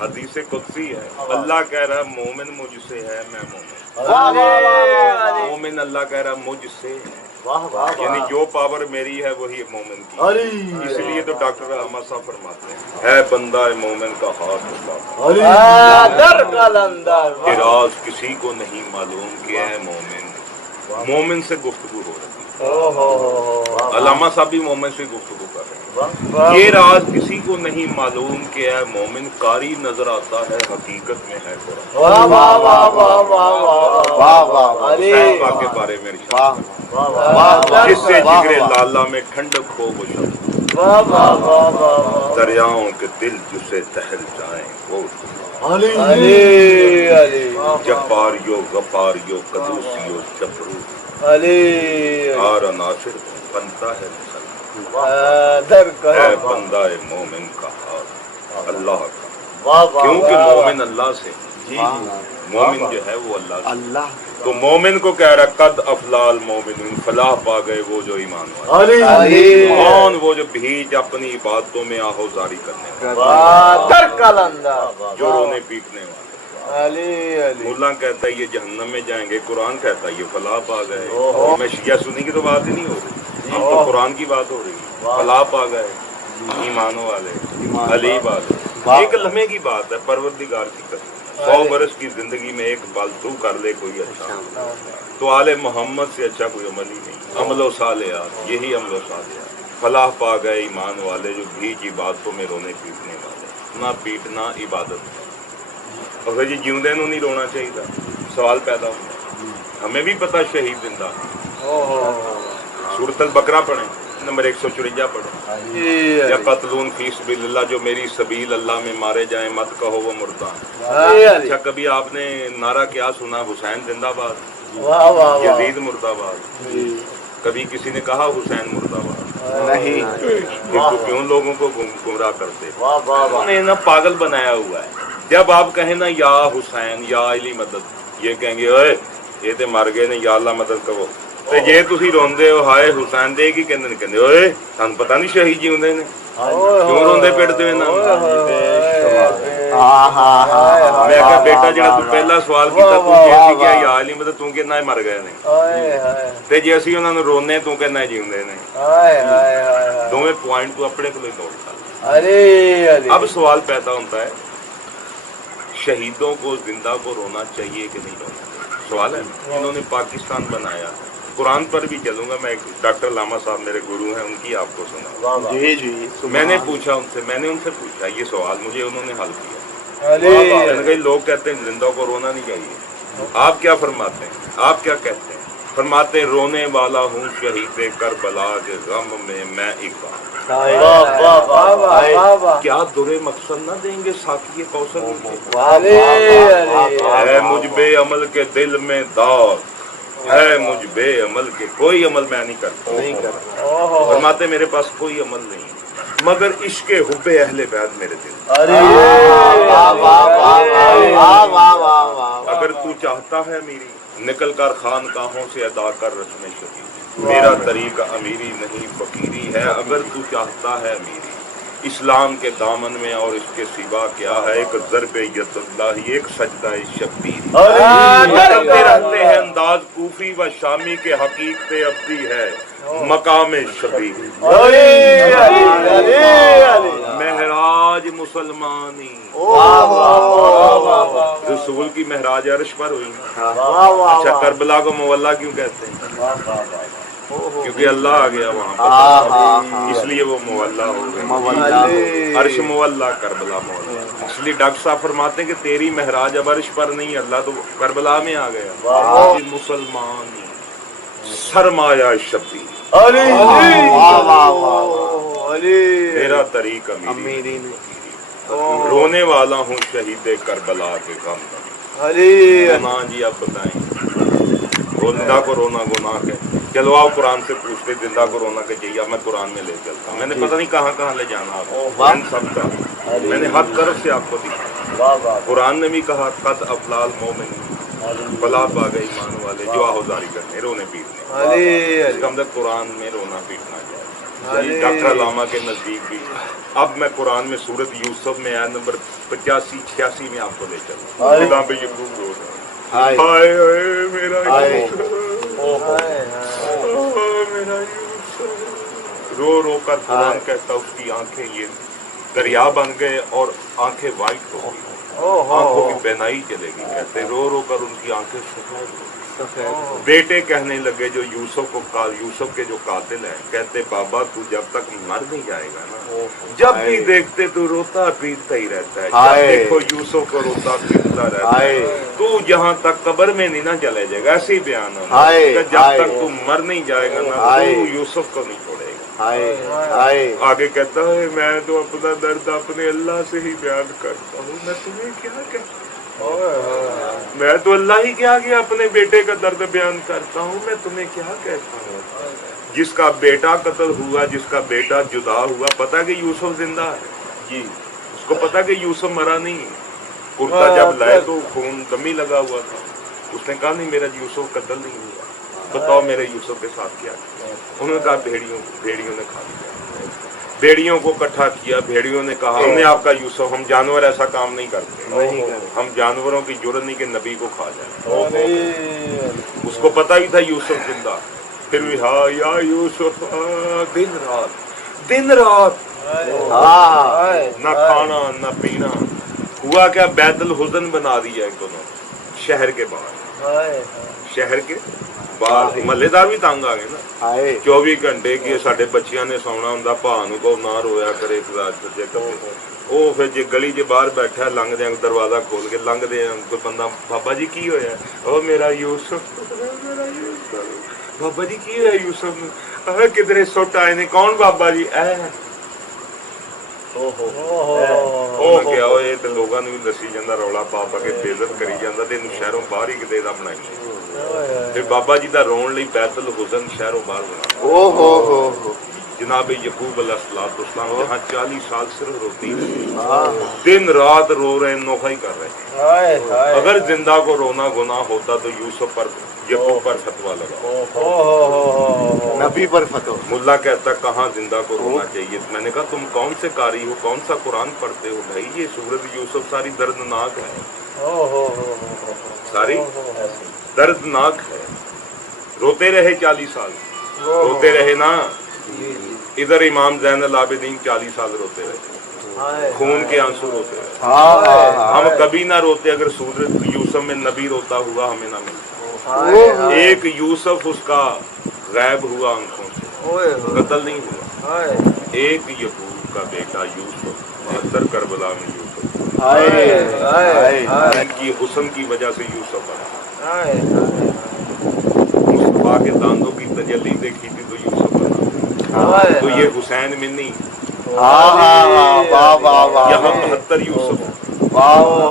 حدیث قدسی ہے، اللہ کہہ رہا ہے مومن مجھ سے ہے میں مومن، مومن اللہ کہہ رہا ہے مجھ سے ہے، یعنی جو پاور میری ہے وہی مومن کی، اس لیے تو ڈاکٹر علامہ صاحب فرماتے ہیں ہے بندہ مومن کا ہاتھ کہ راز کسی کو نہیں معلوم کہ ہے مومن، مومن سے گفتگو ہو رہی ہے، علامہ صاحب بھی مومن سے گفتگو کر رہے ہیں، یہ راز کسی کو نہیں معلوم کہ ہے مومن قاری نظر آتا ہے حقیقت میں ہے قرآن حسین پاک کے بارے میں ارشاد جس سے جگر لالا میں ٹھنڈک ہو وہ شب دریاؤں کے دل جسے تہل جائیں وہ جباریو غفاریو قدوسیو جبرو ہر عناصر بنتا ہے اے بندہ مومن کا ہاتھ اللہ کا، کیونکہ مومن اللہ سے، مومن جو ہے وہ اللہ سے، تو مومن کو کہہ رہا قد افلال مومنون، فلاح پا گئے وہ جو ایمان والے، کون وہ جو بھیج اپنی عبادتوں میں آہوزاری کرنے والے، جو رونے پیٹنے والے، مولا کہتا ہے یہ جہنم میں جائیں گے، قرآن کہتا ہے یہ فلاح پا گئے، میں شیعہ سنی کی تو بات ہی نہیں ہو رہی، ہم تو قرآن کی بات ہو رہی ہے، فلاح پا گئے ایمان والے علی والے، ایک لمحے کی بات ہے پروردگار کی قسم، 100 برس کی زندگی میں ایک بال تو کر لے کوئی اچھا، تو آل محمد سے اچھا کوئی عمل ہی نہیں، عمل و صالحات، یہی عمل و صالحات، فلاح پا گئے ایمان والے جو بھیج عبادتوں میں رونے پیٹنے والے، نہ پیٹنا عبادت ہے، اور جی جیوندے نو نہیں رونا چاہیے، سوال پیدا ہوتا ہے، ہمیں بھی پتہ شہید زندہ، سورۃ البقرہ پڑھیں نمبر 154 پڑھیں، یا قتلون فی سبیل اللہ، جو میری سبیل اللہ میں مارے جائیں مت کہو وہ مردہ، اچھا کبھی آپ نے نعرہ کیا سنا حسین زندہ باد، یزید مردہ آباد، کبھی کسی نے کہا حسین مرد آباد نہیں، تو کیوں لوگوں کو گمراہ کرتے، انہوں نے نا پاگل بنایا ہوا ہے، جب آپ کہیں نا یا حسین یا علی مدد، یہ کہیں گے اوئے یہ تے مر گئے نے یا اللہ مدد کرو، تے جے تسی روندے ہو ہائے حسین دے کی کہندے نے، کہندے اوئے سانوں پتہ نہیں شہید جیوندے نے، کیوں روندے پڑتے ہوئے نا، میں کہا بیٹا جڑا تو پہلا سوال کیتا تو جے سی کیا یا علی مدد تو کہنا ہے مر گئے نے، تے جے اسی انہاں نوں رونے تو کہنا ہے جیوندے نے، دوویں پوائنٹ تو اپنے کو توڑ کر، اب سوال پیدا ہوتا ہے شہیدوں کو زندہ کو رونا چاہیے کہ نہیں رونا چاہیے، سوال ہے انہوں نے پاکستان بنایا، قرآن پر بھی چلوں گا، میں ڈاکٹر علامہ صاحب میرے گرو ہیں ان کی آپ کو سنا، میں نے پوچھا ان سے، میں نے ان سے پوچھا یہ سوال مجھے انہوں نے حل کیا، کئی لوگ کہتے ہیں زندہ کو رونا نہیں چاہیے، آپ کیا فرماتے ہیں، آپ کیا کہتے ہیں، فرماتے رونے والا ہوں شہید کربلا کے غم میں اقبال، کیا درے مقصد نہ دیں گے ساقی کوثر ہے مجھ بے عمل کے دل میں داغ، ہے مجھ بے عمل کے کوئی عمل میں نہیں کرتا، فرماتے میرے پاس کوئی عمل نہیں مگر عشق حب اہل بیت میرے دل، اگر تو چاہتا ہے میری نکل کر خانقاہوں سے ادا کر رسم شفیع، میرا طریقہ امیری نہیں فقیری ہے، اگر تو چاہتا ہے میری اسلام کے دامن میں اور اس کے سوا کیا ہے، ایک ضرب ید اللہ ایک سجدہ شبیر، کرتے رہتے ہیں انداز کوفی و شامی کے حقیقت ابدی ہے مقام شبیر، مہراج مسلمانی، رسول کی مہراج عرش پر ہوئی، اچھا کربلا کو مولا کیوں کہتے ہیں، کیونکہ اللہ آ گیا وہاں پر، اس لیے وہ مولا ہو گئے، عرش مولا کربلا مولا، اس لیے ڈاکٹر صاحب فرماتے ہیں کہ تیری مہراج اب عرش پر نہیں، اللہ تو کربلا میں آ گیا، مسلمانی سرمایہ شبیر، میرا طریق امیری رونے والا ہوں شہید کربلا کے غم، ہاں جی اب بتائیں زندہ کو رونا گناہ ہے، چلو آؤ قرآن سے پوچھتے زندہ کو رونا کہ چاہیے، اب میں قرآن میں لے چلتا ہوں، میں نے پتہ نہیں کہاں کہاں لے جانا آپ سب کا، میں نے ہر طرف سے آپ کو دکھایا، قرآن نے بھی کہا قد افلاح المومنون، فلاح پا گئے ایمان والے جو آہوزاری کرنے رونے پیٹنے، اس کا مطلب قرآن میں رونا پیٹنا جائے، ڈاکٹر علامہ کے نزدیک بھی. اب میں قرآن میں سورت یوسف میں آیت نمبر 85-86 میں آپ کو لے چلوں. خدا پہ یقین رو رہا ہے. ہائے ہائے میرا میرا رو رو کر قرآن کہتا اس کی آنکھیں یہ دریا بن گئے اور آنکھیں وائٹ ہو گئی, آنکھوں کی بینائی چلے گی. کہتے رو رو کر ان کی آنکھیں سفید ہو گئی. بیٹے کہنے لگے جو یوسف کے جو قاتل ہیں, کہتے بابا تو جب تک مر نہیں جائے گا نا, جب بھی دیکھتے تو روتا پیٹتا ہی رہتا ہے, جب دیکھو یوسف کو روتا پیٹتا رہتا ہے, تو جہاں تک قبر میں نہیں نہ چلے جائے گا. ایسے ہی بیان ہونا جب تک تو مر نہیں جائے گا نا تو یوسف کو نہیں چھوڑے گا. آگے کہتا ہے میں تو اپنا درد اپنے اللہ سے ہی بیان کرتا ہوں, میں تمہیں کیا کہتا ہوں, میں تو اللہ ہی کے آگے اپنے بیٹے کا درد بیان کرتا ہوں, میں تمہیں کیا کہتا ہوں. جس کا بیٹا قتل ہوا, جس کا بیٹا جدا ہوا, پتا کہ یوسف زندہ ہے جی, اس کو پتا کہ یوسف مرا نہیں. کرتا جب لائے تو خون دمی لگا ہوا تھا, اس نے کہا نہیں میرا یوسف قتل نہیں ہوا, بتاؤ میرے یوسف کے ساتھ کیا. انہوں نے کہا بھیڑیوں نے کھا لیا. بھیڑیوں کو اکٹھا کیا, بھیڑیوں نے کہا ہم نے آپ کا یوسف, ہم جانور ایسا کام نہیں کرتے, ہم جانوروں کی جرت نہیں کہ نبی کو کھا جائے. اس کو پتا ہی تھا یوسف زندہ, پھر بھی ہاں یا یوسف دن رات نہ کھانا نہ پینا. ہوا کیا بیت الحزن بنا دیا ایک دونوں شہر کے باہر, شہر کے باہر محلے دار بھی تنگ آ گئے نا. 24 گھنٹے کی ساڈے بچیاں نے سونا ہوں, بھان کو نہ رویا کرے وہ پھر جی گلی چ باہر بیٹھا لنگ دیا دروازہ کھول کے لنگ دیا کوئی بندہ, بابا جی کی ہویا, او میرا یوسف, بابا جی کی ہوا یوسف نو, کدھر سٹ آئے نے, کون بابا جی اے کیا ہوئے تو لوگوں نے بھی دسی جانا, رولا پا پا کے بےزت کری جانا, تو یہ شہروں باہر ہی کدے کا بنائی. پھر بابا جی کا رون لی بیت الحزن شہروں باہر بنا. جناب یعقوب علیہ السلام جہاں 40 سال صرف روتی دن رات رو رہے, نوحہ ہی کر رہے. اگر زندہ کو رونا گناہ ہوتا تو یوسف پر یعقوب پر فتوا لگا, نبی پر فتوا. ملا کہتا کہاں زندہ کو رونا چاہیے. میں نے کہا تم کون سے قاری ہو, کون سا قرآن پڑھتے ہو بھائی, یہ سورت یوسف ساری دردناک ہے, ساری دردناک ہے. روتے رہے 40 سال, روتے رہے نا. ادھر امام زین العابدین 40 سال روتے رہے, خون کے آنسو روتے رہے. ہم کبھی نہ روتے اگر سورت یوسف میں نبی روتا ہوا ہمیں نہ ملتا. ایک یوسف اس کا غائب ہوا آنکھوں سے, قتل نہیں ہوا. ایک یعقوب کا بیٹا یوسف 72 کربلا میں یوسف, ان کی حسن کی وجہ سے یوسف بنا. مصطفیٰ کے دانتوں کی تجلی دیکھی تھی تو یوسف بنا. تو یہ حسین منی, یہاں 72 یوسف.